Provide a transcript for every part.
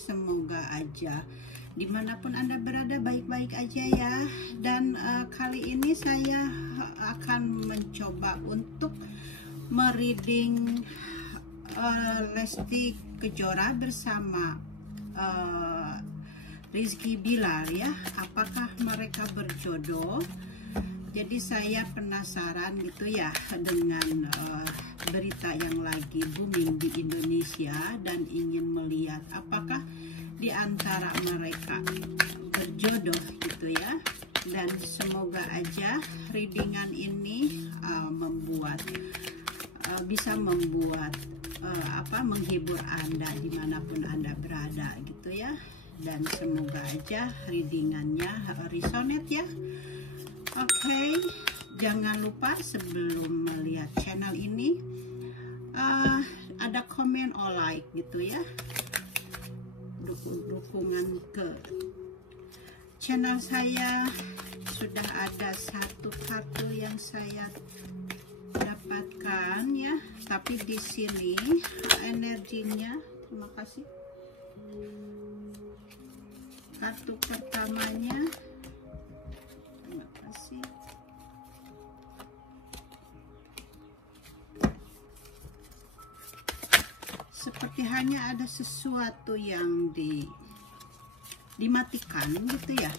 semoga aja dimanapun Anda berada baik-baik aja ya. Dan kali ini saya akan mencoba untuk mereading Lesti Kejora bersama Rizky Bilar ya. Apakah mereka berjodoh? Jadi saya penasaran gitu ya dengan berita yang lagi booming di Indonesia dan ingin melihat apakah di antara mereka berjodoh gitu ya. Dan semoga aja readingan ini bisa membuat menghibur Anda dimanapun Anda berada gitu ya. Dan semoga aja readingannya resonate ya. Oke, jangan lupa sebelum melihat channel ini ada komen or like gitu ya, dukungan ke channel saya. Sudah ada satu kartu yang saya dapatkan ya, tapi di sini energinya, terima kasih. Kartu pertamanya, terima kasih. Seperti hanya ada sesuatu yang dimatikan gitu ya.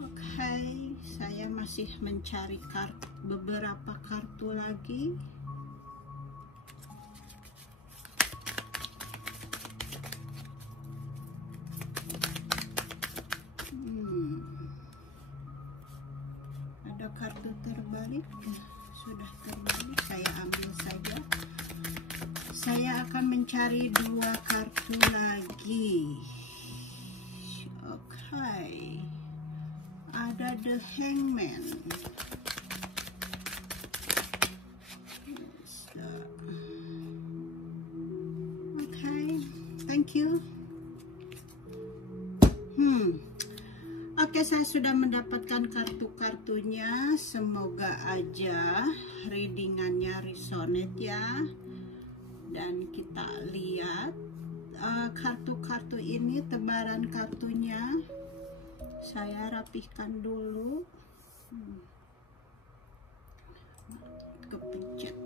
Oke, saya masih mencari beberapa kartu lagi. Ada kartu terbalik, sudah terbalik, saya ambil saja. Saya akan mencari dua kartu lagi. Oke, ada The Hangman. Oke, thank you. Oke, saya sudah mendapatkan kartu-kartunya. Semoga aja readingannya resonate ya. Dan kita lihat kartu-kartu ini, tebaran kartunya saya rapihkan dulu. Kepencet.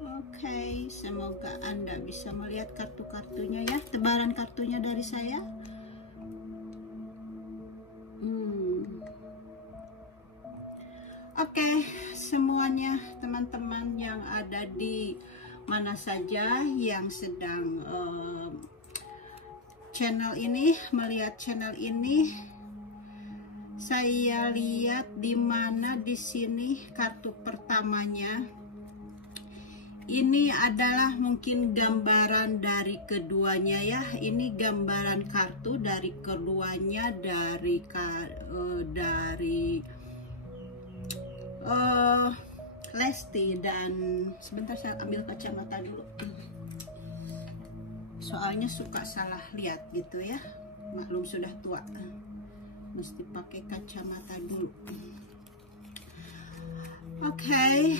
Oke, semoga Anda bisa melihat kartu-kartunya ya, tebaran kartunya dari saya. Oke, semuanya teman-teman yang ada di mana saja yang sedang melihat channel ini, saya lihat di mana di sini kartu pertamanya ini adalah mungkin gambaran dari keduanya ya. Ini gambaran kartu dari keduanya, dari Lesti. Dan sebentar saya ambil kacamata dulu, soalnya suka salah lihat gitu ya, maklum sudah tua, mesti pakai kacamata dulu. Oke,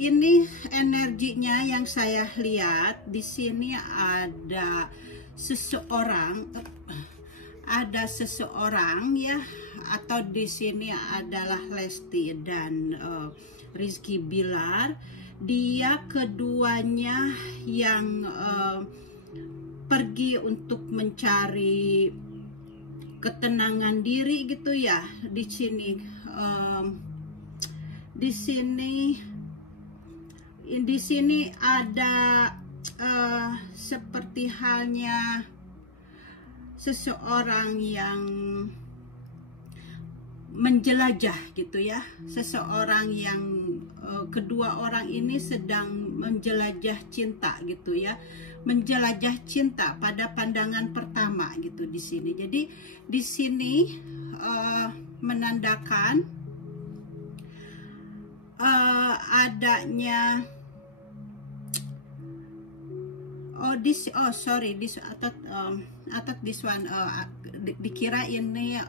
ini energinya yang saya lihat di sini ada seseorang ya, atau di sini adalah Lesti dan Rizky Bilar. Dia keduanya yang pergi untuk mencari ketenangan diri gitu ya. Di sini ada seperti halnya seseorang yang menjelajah gitu ya. Seseorang yang kedua orang ini sedang menjelajah cinta gitu ya. Menjelajah cinta pada pandangan pertama gitu di sini. Jadi di sini menandakan adanya dikira ini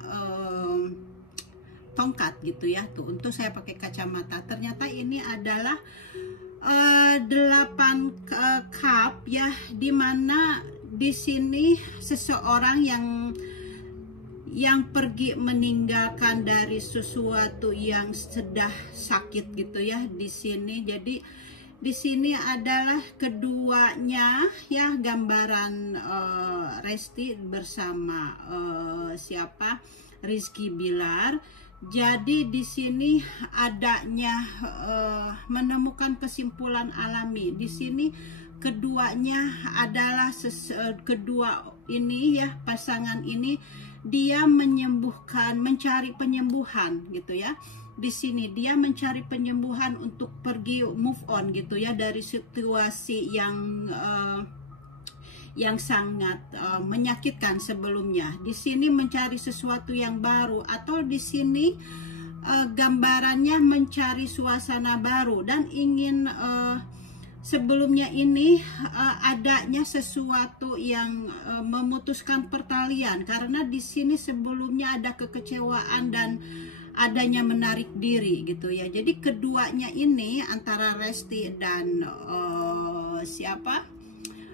tongkat gitu ya. Tuh, untuk saya pakai kacamata. Ternyata ini adalah 8 cup ya, dimana di sini seseorang yang pergi meninggalkan dari sesuatu yang sudah sakit gitu ya di sini. Jadi di sini adalah keduanya ya, gambaran Resti bersama siapa, Rizky Bilar. Jadi di sini adanya menemukan kesimpulan alami. Di sini keduanya adalah kedua ini ya, pasangan ini dia mencari penyembuhan gitu ya. Di sini dia mencari penyembuhan untuk pergi move on gitu ya dari situasi yang sangat menyakitkan sebelumnya. Di sini mencari sesuatu yang baru, atau di sini gambarannya mencari suasana baru dan ingin sebelumnya ini adanya sesuatu yang memutuskan pertalian, karena di sini sebelumnya ada kekecewaan dan adanya menarik diri gitu ya. Jadi keduanya ini antara Resti dan siapa,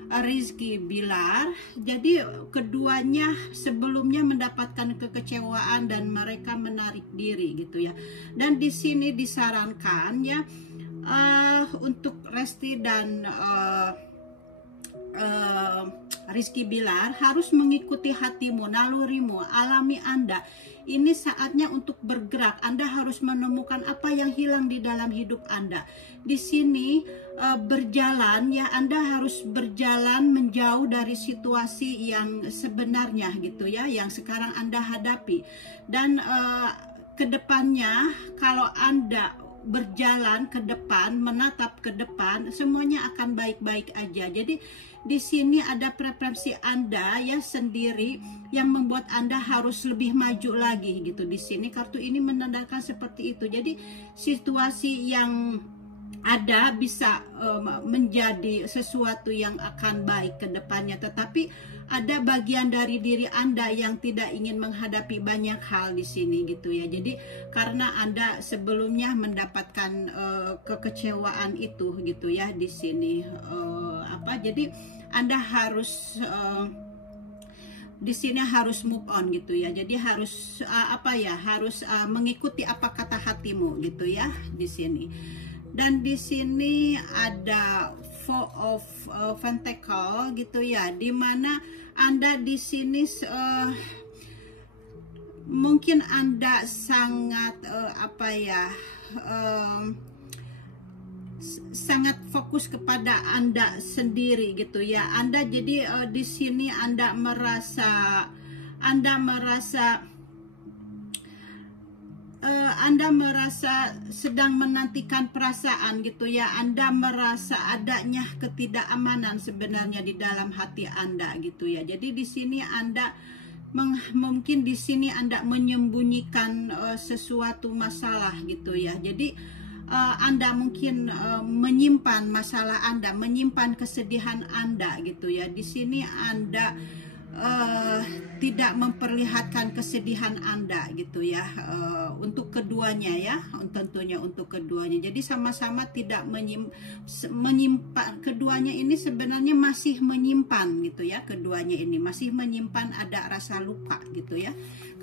Rizky Bilar. Jadi keduanya sebelumnya mendapatkan kekecewaan dan mereka menarik diri gitu ya. Dan di sini disarankan ya untuk Resti dan Rizky Bilar harus mengikuti hatimu, nalurimu, alami Anda. Ini saatnya untuk bergerak. Anda harus menemukan apa yang hilang di dalam hidup Anda. Di sini berjalan ya, Anda harus berjalan menjauh dari situasi yang sebenarnya gitu ya, yang sekarang Anda hadapi. Dan kedepannya kalau Anda berjalan ke depan, menatap ke depan, semuanya akan baik-baik aja. Jadi di sini ada preferensi Anda ya sendiri yang membuat Anda harus lebih maju lagi gitu. Di sini kartu ini menandakan seperti itu. Jadi situasi yang ada bisa menjadi sesuatu yang akan baik ke depannya, tetapi ada bagian dari diri Anda yang tidak ingin menghadapi banyak hal di sini gitu ya. Jadi karena Anda sebelumnya mendapatkan kekecewaan itu gitu ya di sini jadi Anda harus di sini harus move on gitu ya. Jadi harus harus mengikuti apa kata hatimu gitu ya di sini. Dan di sini ada Four of Pentacle gitu ya, dimana Anda di sini mungkin Anda sangat sangat fokus kepada Anda sendiri gitu ya. Anda jadi di sini Anda merasa sedang menantikan perasaan gitu ya. Anda merasa adanya ketidakamanan sebenarnya di dalam hati Anda gitu ya. Jadi di sini Anda mungkin di sini Anda menyembunyikan sesuatu masalah gitu ya. Jadi Anda mungkin menyimpan masalah Anda, menyimpan kesedihan Anda gitu ya. Di sini Anda tidak memperlihatkan kesedihan Anda gitu ya, untuk keduanya ya, tentunya untuk keduanya. Jadi sama-sama tidak menyimpan, keduanya ini sebenarnya masih menyimpan gitu ya, keduanya ini masih menyimpan ada rasa luka gitu ya.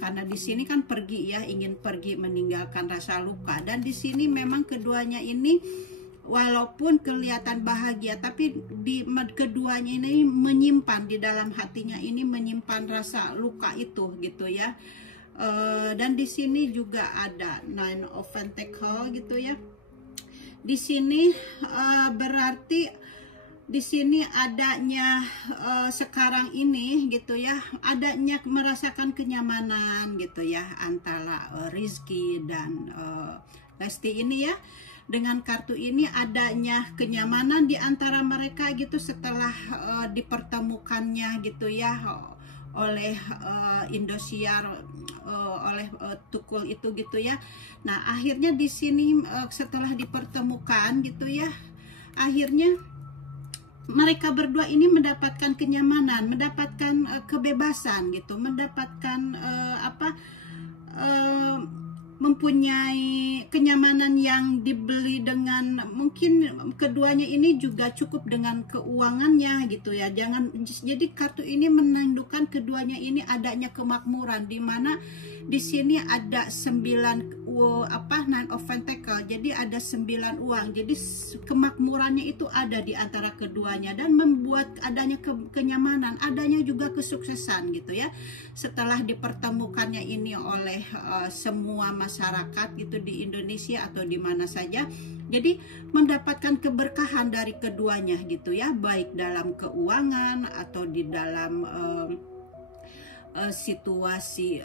Karena di sini kan pergi ya, ingin pergi meninggalkan rasa luka, dan di sini memang keduanya ini walaupun kelihatan bahagia, tapi keduanya ini menyimpan di dalam hatinya ini, menyimpan rasa luka itu gitu ya. Dan di sini juga ada Nine of Pentacle gitu ya. Di sini berarti di sini adanya sekarang ini gitu ya, adanya merasakan kenyamanan gitu ya antara Rizky dan Lesti ini ya. Dengan kartu ini adanya kenyamanan di antara mereka gitu setelah dipertemukannya gitu ya oleh Indosiar, oleh Tukul itu gitu ya. Nah akhirnya di sini setelah dipertemukan gitu ya, akhirnya mereka berdua ini mendapatkan kenyamanan, mendapatkan kebebasan gitu, mendapatkan mempunyai kenyamanan yang dibeli dengan, mungkin keduanya ini juga cukup dengan keuangannya gitu ya. Jadi kartu ini menandakan keduanya ini adanya kemakmuran, di mana di sini ada 9 Nine of Pentacles. Jadi ada 9 uang. Jadi kemakmurannya itu ada di antara keduanya dan membuat adanya kenyamanan, adanya juga kesuksesan gitu ya. Setelah dipertemukannya ini oleh semua masyarakat gitu di Indonesia atau di mana saja. Jadi mendapatkan keberkahan dari keduanya gitu ya, baik dalam keuangan atau di dalam situasi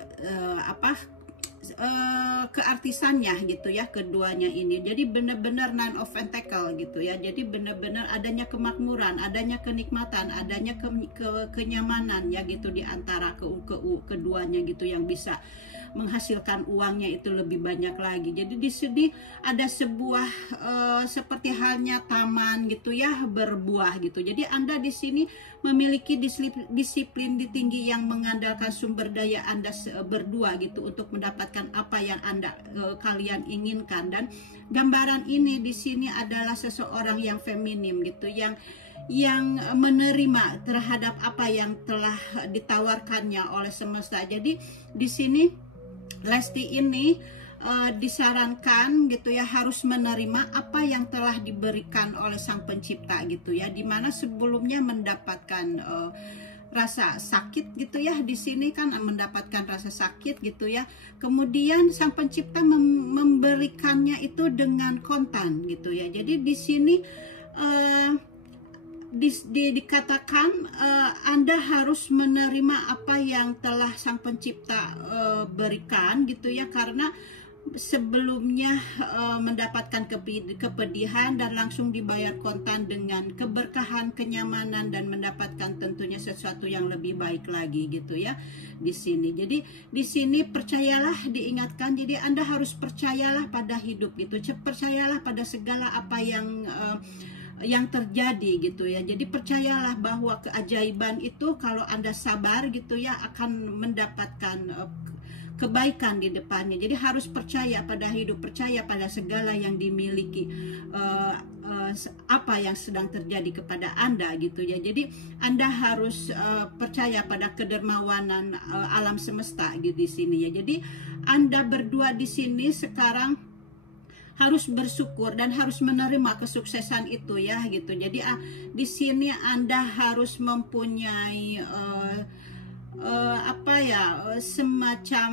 keartisannya gitu ya, keduanya ini. Jadi benar-benar Nine of Pentacles gitu ya. Jadi benar-benar adanya kemakmuran, adanya kenikmatan, adanya kenyamanan ya gitu di antara keduanya gitu, yang bisa menghasilkan uangnya itu lebih banyak lagi. Jadi di sini ada sebuah seperti halnya taman gitu ya, berbuah gitu. Jadi Anda di sini memiliki disiplin tinggi yang mengandalkan sumber daya Anda berdua gitu untuk mendapatkan apa yang kalian inginkan. Dan gambaran ini di sini adalah seseorang yang feminim gitu, yang menerima terhadap apa yang telah ditawarkannya oleh semesta. Jadi di sini Lesti ini disarankan gitu ya, harus menerima apa yang telah diberikan oleh Sang Pencipta gitu ya, dimana sebelumnya mendapatkan rasa sakit gitu ya. Di sini kan mendapatkan rasa sakit gitu ya, kemudian Sang Pencipta memberikannya itu dengan kontan gitu ya. Jadi di sini dikatakan Anda harus menerima apa yang telah Sang Pencipta berikan gitu ya, karena sebelumnya mendapatkan kepedihan dan langsung dibayar kontan dengan keberkahan, kenyamanan, dan mendapatkan tentunya sesuatu yang lebih baik lagi gitu ya di sini. Jadi di sini percayalah, diingatkan, jadi Anda harus percayalah pada hidup gitu, percayalah pada segala apa yang terjadi gitu ya. Jadi percayalah bahwa keajaiban itu kalau Anda sabar gitu ya akan mendapatkan kebaikan di depannya. Jadi harus percaya pada hidup, percaya pada segala yang dimiliki, apa yang sedang terjadi kepada Anda gitu ya. Jadi Anda harus percaya pada kedermawanan alam semesta gitu di sini ya. Jadi Anda berdua di sini sekarang harus bersyukur dan harus menerima kesuksesan itu ya gitu. Jadi di sini Anda harus mempunyai semacam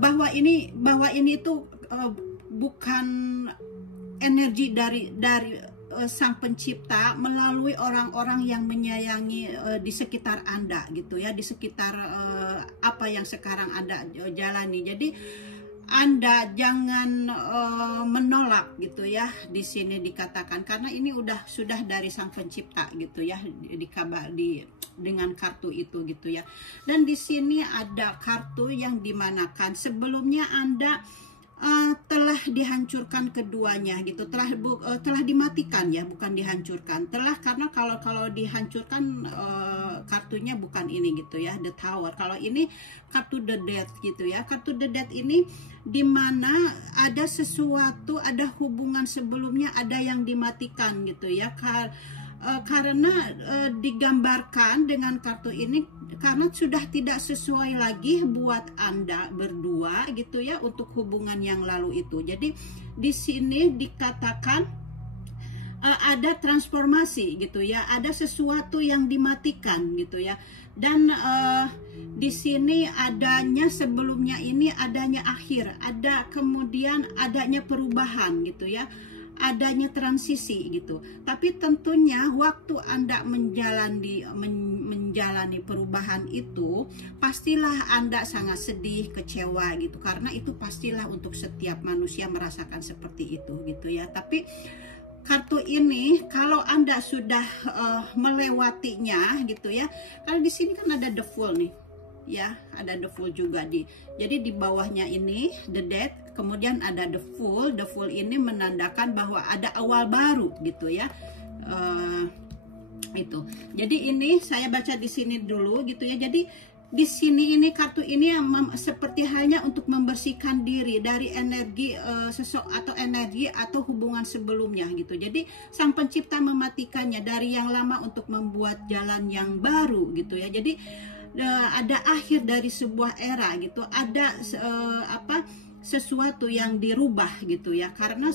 bahwa ini itu bukan energi dari Sang Pencipta melalui orang-orang yang menyayangi di sekitar Anda gitu ya, di sekitar apa yang sekarang Anda jalani. Jadi Anda jangan menolak gitu ya, di sini dikatakan, karena ini sudah dari Sang Pencipta gitu ya, dengan kartu itu gitu ya. Dan di sini ada kartu yang dimanakan sebelumnya Anda telah dihancurkan keduanya gitu, telah dimatikan ya, bukan dihancurkan, karena kalau dihancurkan kartunya bukan ini gitu ya, The Tower. Kalau ini kartu The Death gitu ya. Kartu The Death ini dimana ada sesuatu, ada hubungan sebelumnya, ada yang dimatikan gitu ya, karena digambarkan dengan kartu ini karena sudah tidak sesuai lagi buat Anda berdua gitu ya untuk hubungan yang lalu itu. Jadi di sini dikatakan ada transformasi gitu ya, ada sesuatu yang dimatikan gitu ya. Dan di sini adanya sebelumnya ini adanya akhir, ada kemudian adanya perubahan gitu ya, adanya transisi gitu. Tapi tentunya waktu Anda menjalani perubahan itu, pastilah Anda sangat sedih, kecewa gitu, karena itu pastilah untuk setiap manusia merasakan seperti itu gitu ya. Tapi kartu ini kalau Anda sudah melewatinya gitu ya, karena di sini kan ada The Fool nih ya, ada The Fool juga jadi di bawahnya ini The Death, kemudian ada The Fool. The Fool ini menandakan bahwa ada awal baru gitu ya. Itu. Jadi ini saya baca di sini dulu gitu ya. Jadi di sini ini kartu ini seperti halnya untuk membersihkan diri dari energi energi atau hubungan sebelumnya gitu. Jadi Sang Pencipta mematikannya dari yang lama untuk membuat jalan yang baru gitu ya. Jadi ada akhir dari sebuah era gitu. Ada sesuatu yang dirubah gitu ya, karena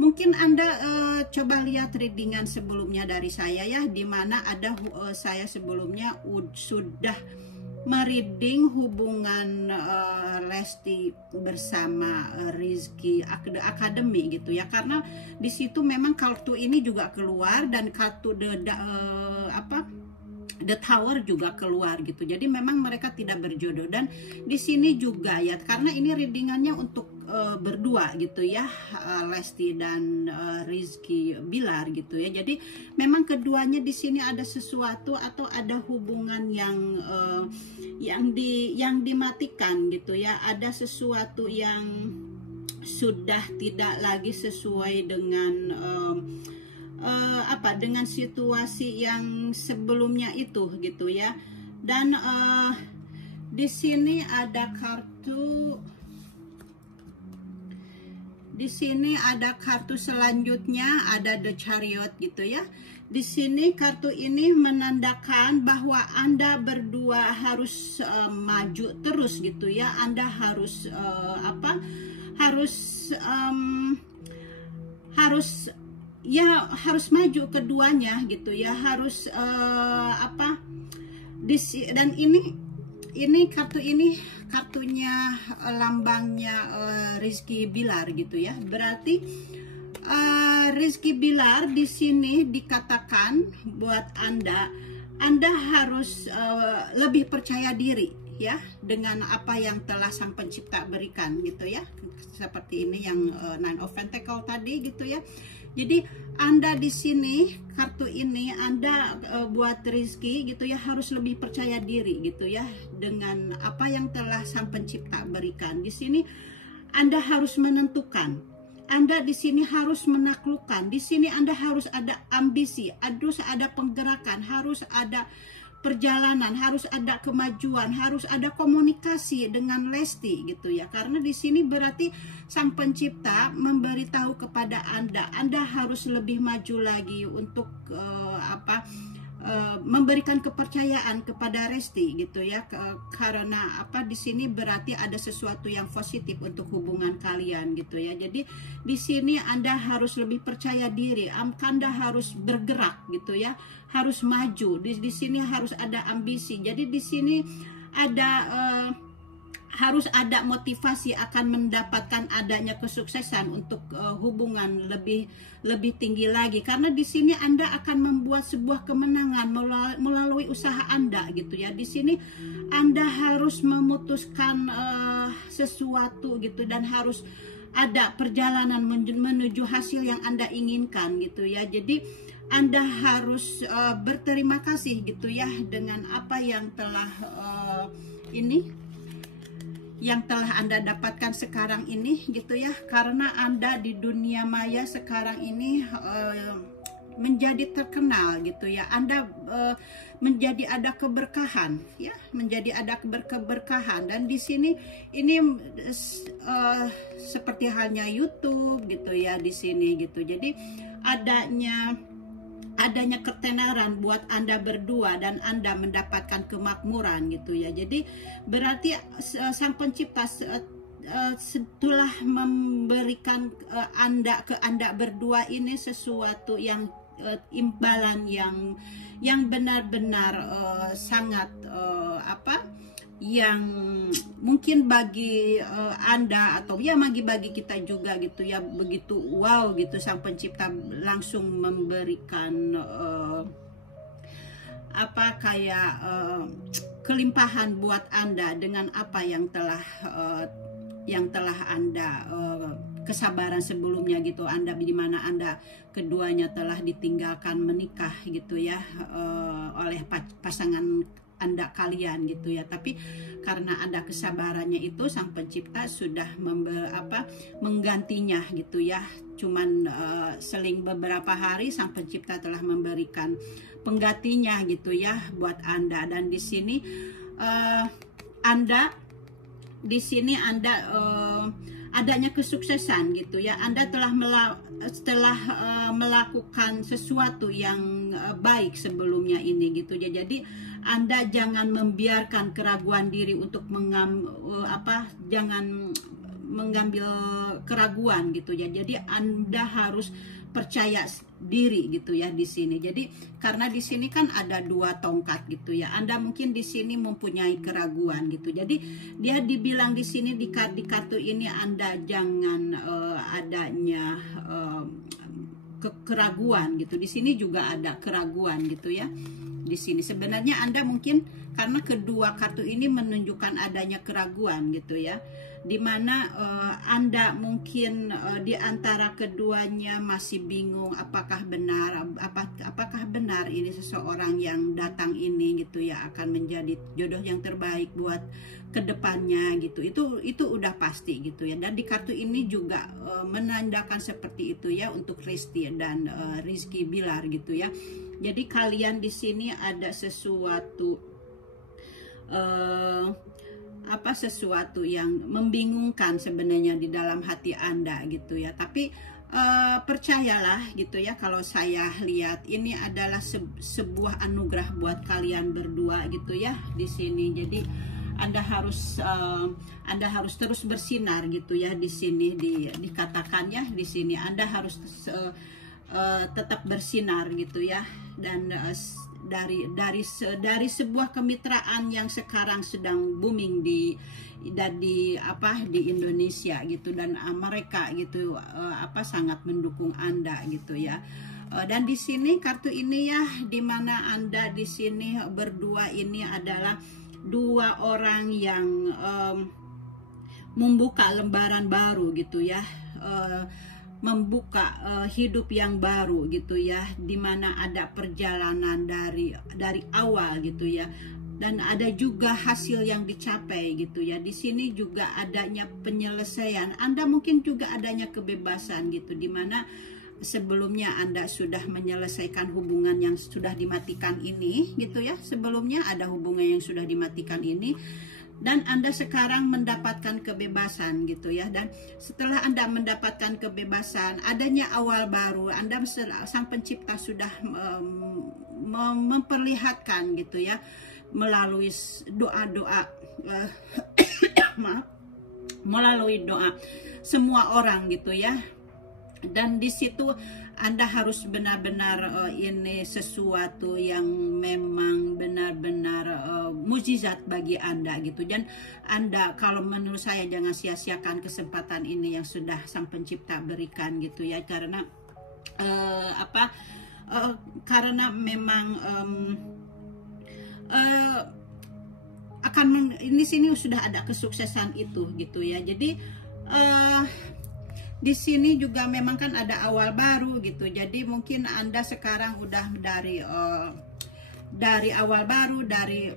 mungkin Anda coba lihat readingan sebelumnya dari saya ya, dimana ada saya sebelumnya sudah mereading hubungan Lesti bersama Rizky Academy gitu ya, karena di situ memang kartu ini juga keluar dan kartu The Tower juga keluar gitu. Jadi memang mereka tidak berjodoh, dan di sini juga ya, karena ini readingannya untuk berdua gitu ya, Lesti dan Rizky Bilar gitu ya. Jadi memang keduanya di sini ada sesuatu atau ada hubungan yang dimatikan gitu ya. Ada sesuatu yang sudah tidak lagi sesuai dengan dengan situasi yang sebelumnya itu gitu ya. Dan di sini ada kartu, di sini ada kartu selanjutnya, ada The Chariot gitu ya. Di sini kartu ini menandakan bahwa Anda berdua harus maju terus gitu ya. Anda harus harus maju keduanya gitu ya, harus dan ini kartu ini kartunya lambangnya Rizky Bilar gitu ya. Berarti Rizky Bilar di sini dikatakan buat Anda harus lebih percaya diri ya dengan apa yang telah Sang Pencipta berikan gitu ya. Seperti ini yang Nine of Pentacles tadi gitu ya. Jadi Anda di sini kartu ini Anda buat Rizky gitu ya, harus lebih percaya diri gitu ya dengan apa yang telah Sang Pencipta berikan. Di sini Anda harus menentukan. Anda di sini harus menaklukkan. Di sini Anda harus ada ambisi, harus ada penggerakan, harus ada perjalanan, harus ada kemajuan, harus ada komunikasi dengan Lesti gitu ya. Karena di sini berarti Sang Pencipta memberitahu kepada Anda harus lebih maju lagi untuk memberikan kepercayaan kepada Lesti gitu ya. Karena di sini berarti ada sesuatu yang positif untuk hubungan kalian gitu ya. Jadi di sini Anda harus lebih percaya diri, Anda harus bergerak gitu ya, harus maju. Di sini harus ada ambisi. Jadi di sini ada harus ada motivasi akan mendapatkan adanya kesuksesan untuk hubungan lebih tinggi lagi, karena di sini Anda akan membuat sebuah kemenangan melalui usaha Anda gitu ya. Di sini Anda harus memutuskan sesuatu gitu, dan harus ada perjalanan menuju hasil yang Anda inginkan gitu ya. Jadi Anda harus berterima kasih gitu ya dengan apa yang telah yang telah Anda dapatkan sekarang ini gitu ya. Karena Anda di dunia maya sekarang ini menjadi terkenal gitu ya. Anda menjadi ada keberkahan ya, menjadi ada keberkahan. Dan di sini ini seperti halnya YouTube gitu ya di sini gitu. Jadi adanya ketenaran buat Anda berdua, dan Anda mendapatkan kemakmuran gitu ya. Jadi berarti Sang Pencipta setelah memberikan Anda berdua ini sesuatu yang imbalan yang benar-benar sangat yang mungkin bagi Anda atau ya bagi kita juga gitu ya, begitu wow gitu. Sang Pencipta langsung memberikan kelimpahan buat Anda dengan apa yang telah Anda kesabaran sebelumnya gitu. Anda di mana Anda keduanya telah ditinggalkan menikah gitu ya oleh pasangan kalian gitu ya. Tapi karena ada kesabarannya itu, Sang Pencipta sudah menggantinya gitu ya. Cuman seling beberapa hari Sang Pencipta telah memberikan penggantinya gitu ya buat Anda. Dan di sini Anda adanya kesuksesan gitu ya. Anda telah melakukan sesuatu yang baik sebelumnya ini gitu ya. Jadi Anda jangan membiarkan keraguan diri untuk jangan mengambil keraguan gitu ya. Jadi Anda harus percaya diri gitu ya di sini. Jadi karena di sini kan ada 2 tongkat gitu ya. Anda mungkin di sini mempunyai keraguan gitu. Jadi dia dibilang di sini di kartu ini Anda jangan adanya keraguan gitu. Di sini juga ada keraguan gitu ya. Di sini sebenarnya Anda mungkin karena kedua kartu ini menunjukkan adanya keraguan gitu ya, dimana Anda mungkin di antara keduanya masih bingung apakah benar ini seseorang yang datang ini gitu ya akan menjadi jodoh yang terbaik buat kedepannya gitu. Itu udah pasti gitu ya. Dan di kartu ini juga menandakan seperti itu ya untuk Risti dan Rizky Bilar gitu ya. Jadi kalian di sini ada sesuatu sesuatu yang membingungkan sebenarnya di dalam hati Anda gitu ya. Tapi percayalah gitu ya, kalau saya lihat ini adalah sebuah anugerah buat kalian berdua gitu ya di sini. Jadi Anda harus terus bersinar gitu ya di sini, dikatakan ya di sini Anda harus tetap bersinar gitu ya. Dan dari sebuah kemitraan yang sekarang sedang booming di Indonesia gitu, dan mereka gitu sangat mendukung Anda gitu ya. Dan di sini kartu ini ya, dimana Anda di sini berdua ini adalah 2 orang yang membuka lembaran baru gitu ya. Membuka hidup yang baru gitu ya, dimana ada perjalanan dari awal gitu ya, dan ada juga hasil yang dicapai gitu ya. Di sini juga adanya penyelesaian, Anda mungkin juga adanya kebebasan gitu, dimana sebelumnya Anda sudah menyelesaikan hubungan yang sudah dimatikan ini gitu ya. Sebelumnya ada hubungan yang sudah dimatikan ini, dan Anda sekarang mendapatkan kebebasan gitu ya. Dan setelah Anda mendapatkan kebebasan, adanya awal baru, Sang Pencipta sudah memperlihatkan gitu ya melalui doa-doa melalui doa semua orang gitu ya. Dan di situ Anda harus benar-benar ini sesuatu yang memang benar-benar mukjizat bagi Anda gitu. Dan Anda, kalau menurut saya, jangan sia-siakan kesempatan ini yang sudah Sang Pencipta berikan gitu ya. Karena karena memang ini sini sudah ada kesuksesan itu gitu ya. Jadi di sini juga memang kan ada awal baru gitu. Jadi mungkin Anda sekarang udah dari awal baru, dari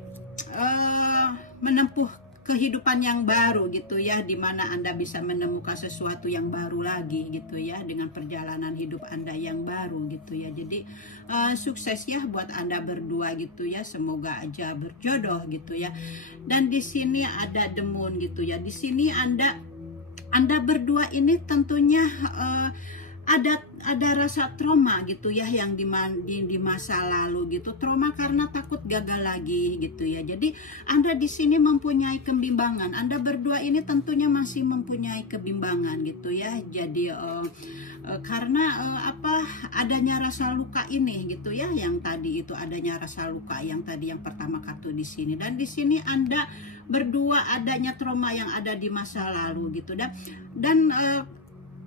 menempuh kehidupan yang baru gitu ya, dimana Anda bisa menemukan sesuatu yang baru lagi gitu ya, dengan perjalanan hidup Anda yang baru gitu ya. Jadi sukses ya buat Anda berdua gitu ya, semoga aja berjodoh gitu ya. Dan di sini ada The Moon gitu ya. Di sini Anda berdua ini tentunya ada rasa trauma gitu ya, yang di masa lalu gitu, trauma karena takut gagal lagi gitu ya. Jadi Anda di sini mempunyai kebimbangan, Anda berdua ini tentunya masih mempunyai kebimbangan gitu ya. Jadi karena adanya rasa luka ini gitu ya, yang tadi itu adanya rasa luka yang tadi yang pertama kartu di sini. Dan di sini Anda berdua adanya trauma yang ada di masa lalu gitu. Dan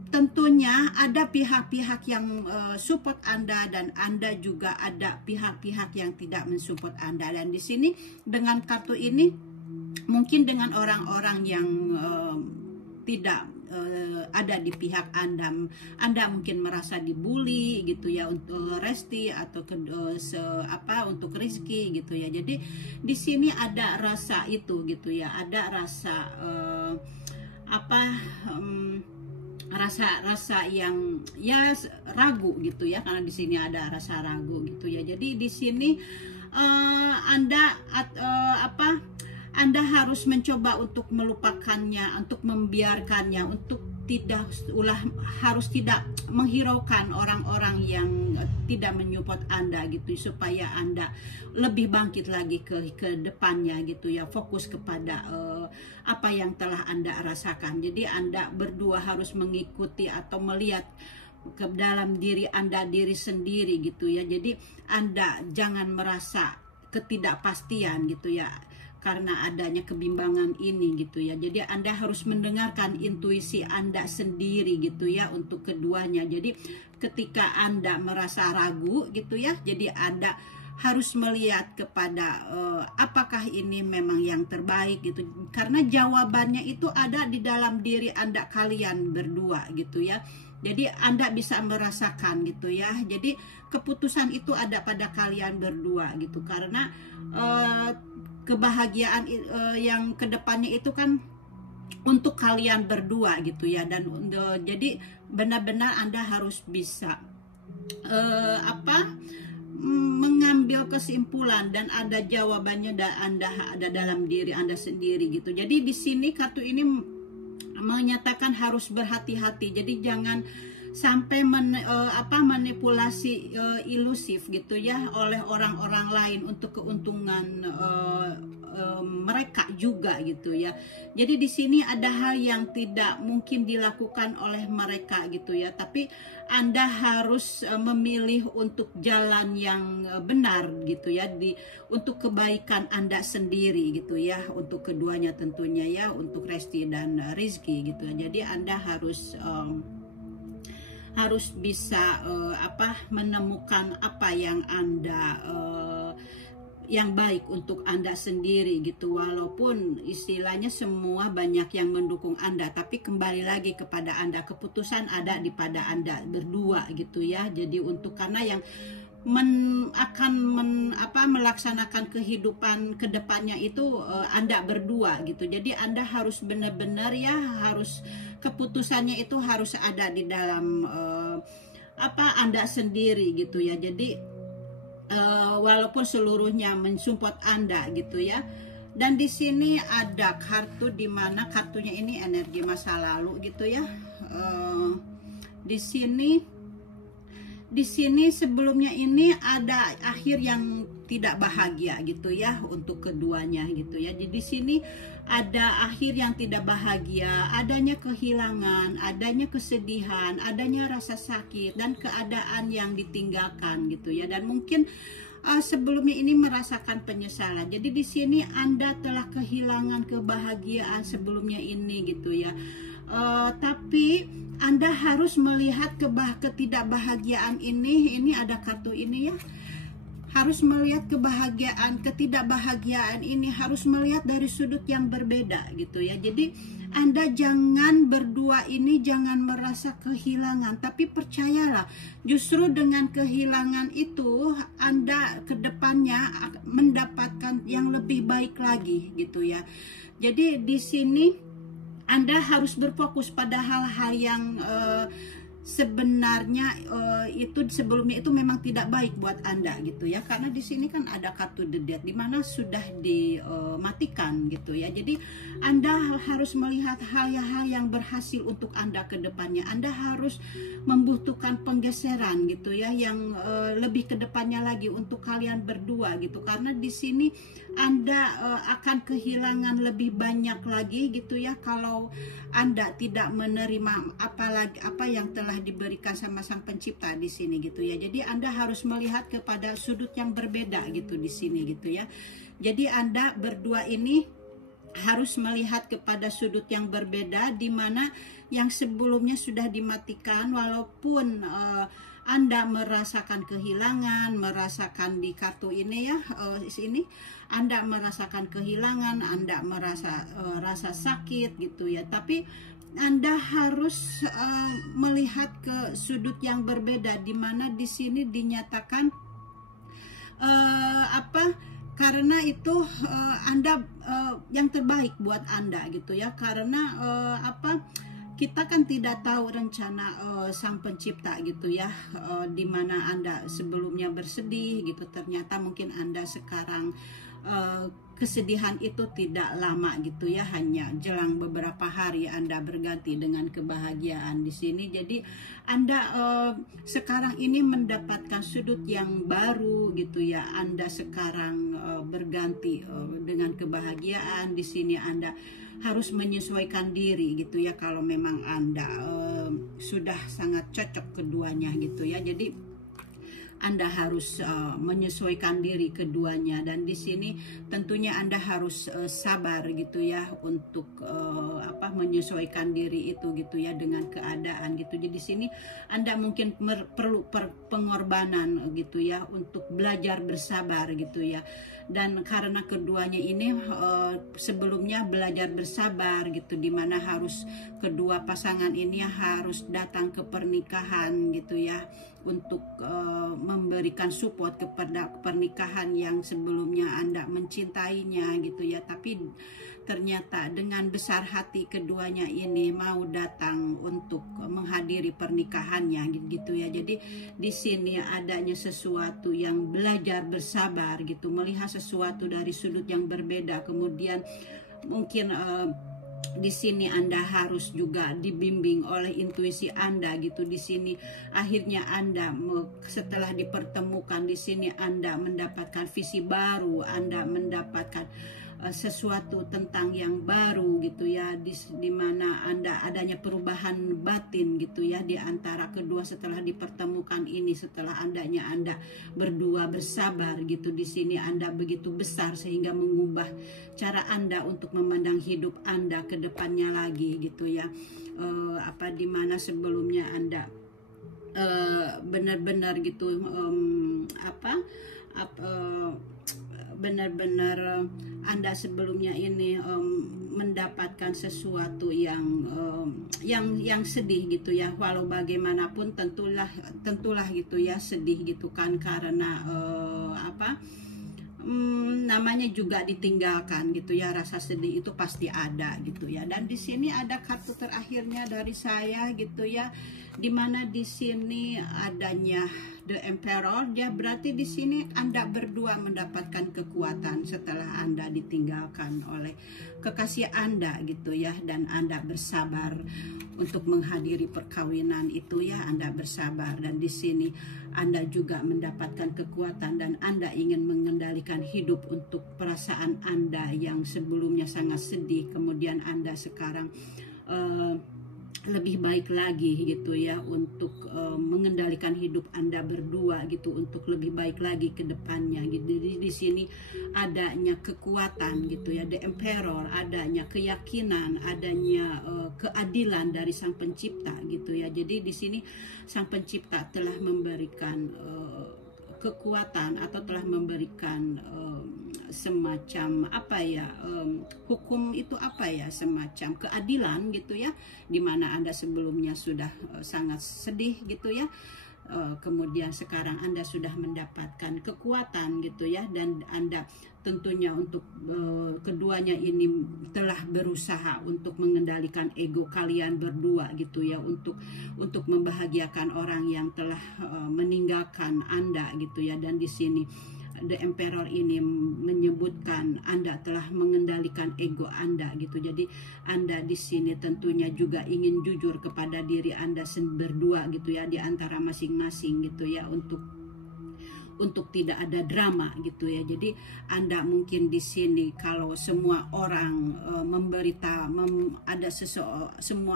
tentunya ada pihak-pihak yang support Anda, dan Anda juga ada pihak-pihak yang tidak mensupport Anda. Dan di sini dengan kartu ini mungkin dengan orang-orang yang tidak ada di pihak Anda. Anda mungkin merasa dibully gitu ya untuk Resti atau untuk Rizky gitu ya. Jadi di sini ada rasa itu gitu ya, ada rasa rasa yang ya ragu gitu ya, karena di sini ada rasa ragu gitu ya. Jadi di sini Anda harus mencoba untuk melupakannya, untuk membiarkannya, untuk harus tidak menghiraukan orang-orang yang tidak menyupport Anda gitu, supaya Anda lebih bangkit lagi ke depannya gitu ya, fokus kepada apa yang telah Anda rasakan. Jadi Anda berdua harus mengikuti atau melihat ke dalam diri Anda sendiri gitu ya. Jadi Anda jangan merasa ketidakpastian gitu ya, karena adanya kebimbangan ini gitu ya. Jadi Anda harus mendengarkan intuisi Anda sendiri gitu ya untuk keduanya. Jadi ketika Anda merasa ragu gitu ya, jadi Anda harus melihat kepada apakah ini memang yang terbaik gitu. Karena jawabannya itu ada di dalam diri Anda kalian berdua gitu ya. Jadi Anda bisa merasakan gitu ya. Jadi keputusan itu ada pada kalian berdua gitu. Karena kebahagiaan yang kedepannya itu kan untuk kalian berdua gitu ya. Dan jadi benar-benar Anda harus bisa mengambil kesimpulan dan ada jawabannya, dan Anda ada dalam diri Anda sendiri gitu. Jadi di sini kartu ini menyatakan harus berhati-hati. Jadi jangan sampai manipulasi ilusif gitu ya oleh orang-orang lain untuk keuntungan mereka juga gitu ya. Jadi di sini ada hal yang tidak mungkin dilakukan oleh mereka gitu ya, tapi Anda harus memilih untuk jalan yang benar gitu ya, untuk kebaikan Anda sendiri gitu ya, untuk keduanya tentunya ya, untuk Resti dan Rizky gitu. Jadi Anda harus bisa menemukan apa yang Anda yang baik untuk Anda sendiri gitu. Walaupun istilahnya semua banyak yang mendukung Anda, tapi kembali lagi kepada Anda, keputusan ada di pada Anda berdua gitu ya. Jadi karena yang melaksanakan kehidupan kedepannya itu Anda berdua gitu. Jadi Anda harus benar-benar ya, harus keputusannya itu harus ada di dalam Anda sendiri gitu ya. Jadi walaupun seluruhnya mensupport Anda gitu ya. Dan di sini ada kartu di mana kartunya ini energi masa lalu gitu ya. Di sini sebelumnya ini ada akhir yang tidak bahagia gitu ya untuk keduanya gitu ya. Jadi di sini ada akhir yang tidak bahagia, adanya kehilangan, adanya kesedihan, adanya rasa sakit dan keadaan yang ditinggalkan gitu ya. Dan mungkin sebelumnya ini merasakan penyesalan. Jadi di sini Anda telah kehilangan kebahagiaan sebelumnya ini gitu ya. Tapi Anda harus melihat ketidakbahagiaan ini ada kartu ini ya. Harus melihat ketidakbahagiaan ini, harus melihat dari sudut yang berbeda gitu ya. Jadi Anda jangan berdua ini jangan merasa kehilangan, tapi percayalah justru dengan kehilangan itu Anda kedepannya mendapatkan yang lebih baik lagi gitu ya. Jadi di sini Anda harus berfokus pada hal-hal yang sebenarnya itu sebelumnya itu memang tidak baik buat Anda gitu ya. Karena di sini kan ada kartu The Death di mana sudah dimatikan gitu ya. Jadi Anda harus melihat hal-hal yang berhasil untuk Anda ke depannya. Anda harus membutuhkan penggeseran gitu ya, yang lebih ke depannya lagi untuk kalian berdua gitu. Karena di sini Anda akan kehilangan lebih banyak lagi gitu ya kalau Anda tidak menerima apa yang telah diberikan sama Sang Pencipta di sini gitu ya. Jadi Anda harus melihat kepada sudut yang berbeda gitu di sini gitu ya. Jadi Anda berdua ini harus melihat kepada sudut yang berbeda, di mana yang sebelumnya sudah dimatikan. Walaupun Anda merasakan kehilangan, merasakan di kartu ini ya, sini Anda merasakan kehilangan, Anda merasa rasa sakit gitu ya. Tapi Anda harus melihat ke sudut yang berbeda, di mana di sini dinyatakan karena itu Anda yang terbaik buat Anda gitu ya, karena kita kan tidak tahu rencana Sang Pencipta gitu ya, di mana Anda sebelumnya bersedih gitu, ternyata mungkin Anda sekarang kesedihan itu tidak lama gitu ya, hanya jelang beberapa hari Anda berganti dengan kebahagiaan di sini. Jadi Anda sekarang ini mendapatkan sudut yang baru gitu ya. Anda sekarang berganti dengan kebahagiaan di sini. Anda harus menyesuaikan diri gitu ya, kalau memang Anda sudah sangat cocok keduanya gitu ya. Jadi Anda harus menyesuaikan diri keduanya, dan di sini tentunya Anda harus sabar gitu ya untuk menyesuaikan diri itu gitu ya dengan keadaan gitu. Jadi di sini Anda mungkin perlu pengorbanan gitu ya untuk belajar bersabar gitu ya. Dan karena keduanya ini sebelumnya belajar bersabar gitu, dimana harus kedua pasangan ini harus datang ke pernikahan gitu ya, untuk memberikan support kepada pernikahan yang sebelumnya Anda mencintainya gitu ya. Tapi ternyata dengan besar hati keduanya ini mau datang untuk menghadiri pernikahannya gitu ya. Jadi di sini adanya sesuatu yang belajar bersabar gitu, melihat sesuatu dari sudut yang berbeda. Kemudian mungkin di sini Anda harus juga dibimbing oleh intuisi Anda gitu. Di sini akhirnya Anda setelah dipertemukan di sini Anda mendapatkan visi baru, Anda mendapatkan sesuatu tentang yang baru gitu ya, di mana Anda adanya perubahan batin gitu ya di antara kedua setelah dipertemukan ini, setelah Anda berdua bersabar gitu. Di sini Anda begitu besar sehingga mengubah cara Anda untuk memandang hidup Anda ke depannya lagi gitu ya. Di mana sebelumnya Anda benar-benar gitu benar-benar Anda sebelumnya ini mendapatkan sesuatu yang sedih gitu ya. Walau bagaimanapun tentulah gitu ya sedih gitu kan, karena namanya juga ditinggalkan gitu ya, rasa sedih itu pasti ada gitu ya. Dan di sini ada kartu terakhirnya dari saya gitu ya, dimana di sini adanya The Emperor. Ya berarti di sini Anda berdua mendapatkan kekuatan setelah Anda ditinggalkan oleh kekasih Anda gitu ya, dan Anda bersabar untuk menghadiri perkawinan itu ya. Anda bersabar, dan di sini Anda juga mendapatkan kekuatan, dan Anda ingin mengendalikan hidup untuk perasaan Anda yang sebelumnya sangat sedih. Kemudian Anda sekarang lebih baik lagi gitu ya untuk mengendalikan hidup Anda berdua gitu, untuk lebih baik lagi ke depannya gitu. Jadi di sini adanya kekuatan gitu ya, The Emperor, adanya keyakinan, adanya keadilan dari Sang Pencipta gitu ya. Jadi di sini Sang Pencipta telah memberikan kekuatan atau telah memberikan semacam hukum itu semacam keadilan gitu ya, dimana Anda sebelumnya sudah sangat sedih gitu ya, kemudian sekarang Anda sudah mendapatkan kekuatan gitu ya. Dan Anda tentunya untuk keduanya ini telah berusaha untuk mengendalikan ego kalian berdua gitu ya, untuk membahagiakan orang yang telah meninggalkan Anda gitu ya. Dan di sini The Emperor ini menyebutkan Anda telah mengendalikan ego Anda gitu. Jadi Anda di sini tentunya juga ingin jujur kepada diri Anda berdua gitu ya, di antara masing-masing gitu ya, untuk tidak ada drama gitu ya. Jadi Anda mungkin di sini kalau semua orang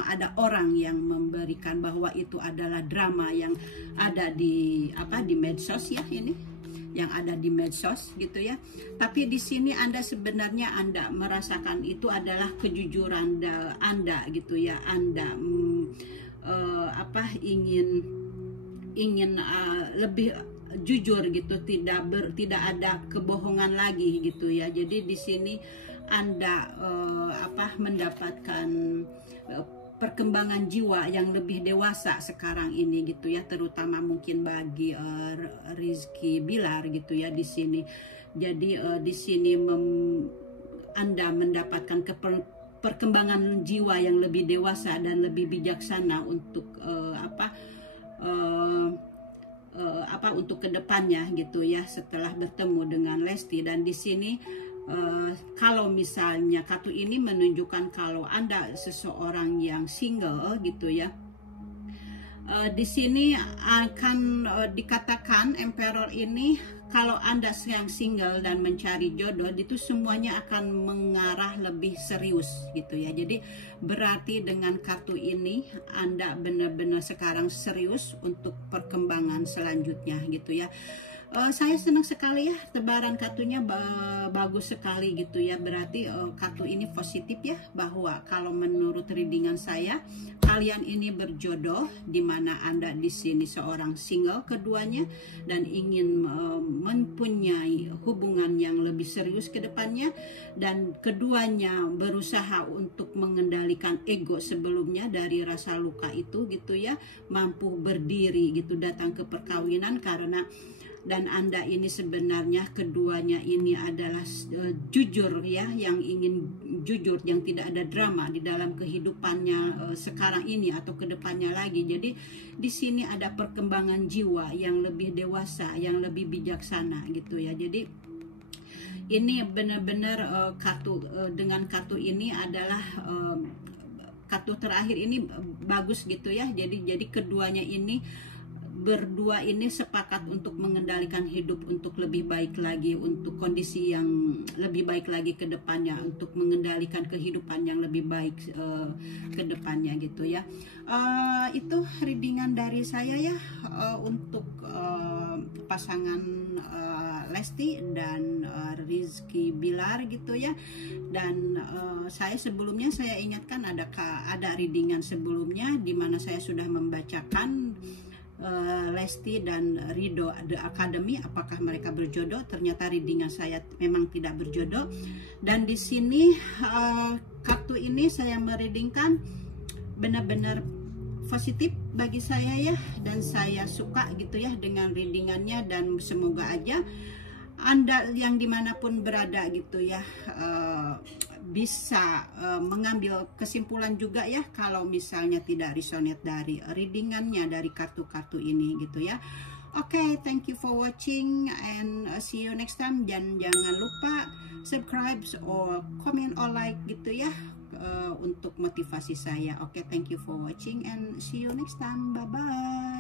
ada orang yang memberikan bahwa itu adalah drama yang ada di medsos ya, ini yang ada di medsos gitu ya. Tapi di sini Anda sebenarnya merasakan itu adalah kejujuran Anda gitu ya. Anda ingin lebih jujur gitu, tidak ada kebohongan lagi gitu ya. Jadi di sini Anda mendapatkan perkembangan jiwa yang lebih dewasa sekarang ini gitu ya, terutama mungkin bagi Rizky Bilar gitu ya di sini. Jadi di sini Anda mendapatkan perkembangan jiwa yang lebih dewasa dan lebih bijaksana untuk untuk kedepannya gitu ya, setelah bertemu dengan Lesti. Dan di sini kalau misalnya kartu ini menunjukkan kalau Anda seseorang yang single gitu ya, di sini akan dikatakan Emperor ini, kalau Anda yang single dan mencari jodoh, itu semuanya akan mengarah lebih serius gitu ya. Jadi berarti dengan kartu ini Anda benar-benar sekarang serius untuk perkembangan selanjutnya gitu ya. Saya senang sekali ya, tebaran kartunya bagus sekali gitu ya. Berarti kartu ini positif ya, bahwa kalau menurut readingan saya, kalian ini berjodoh, dimana Anda di sini seorang single keduanya dan ingin mempunyai hubungan yang lebih serius ke depannya, dan keduanya berusaha untuk mengendalikan ego sebelumnya dari rasa luka itu gitu ya, mampu berdiri gitu datang ke perkawinan. Karena dan Anda ini sebenarnya keduanya ini adalah jujur ya, yang ingin jujur, yang tidak ada drama di dalam kehidupannya sekarang ini atau kedepannya lagi. Jadi di sini ada perkembangan jiwa yang lebih dewasa, yang lebih bijaksana gitu ya. Jadi ini benar-benar dengan kartu ini adalah kartu terakhir ini bagus gitu ya. Jadi keduanya ini berdua ini sepakat untuk mengendalikan hidup untuk lebih baik lagi, untuk kondisi yang lebih baik lagi ke depannya, untuk mengendalikan kehidupan yang lebih baik ke depannya gitu ya. Itu readingan dari saya ya, untuk pasangan Lesti dan Rizky Bilar gitu ya. Dan saya sebelumnya saya ingatkan ada readingan sebelumnya di mana saya sudah membacakan Lesti dan Ridho The Academy, apakah mereka berjodoh. Ternyata readingan saya memang tidak berjodoh. Dan di sini kartu ini saya mereadingkan benar-benar positif bagi saya ya, dan saya suka gitu ya dengan readingannya. Dan semoga aja Anda yang dimanapun berada gitu ya bisa mengambil kesimpulan juga ya, kalau misalnya tidak resonate dari readingannya, dari kartu-kartu ini gitu ya. Oke, thank you for watching and see you next time. Dan jangan lupa subscribe or comment or like gitu ya, untuk motivasi saya. Oke, thank you for watching and see you next time. Bye bye.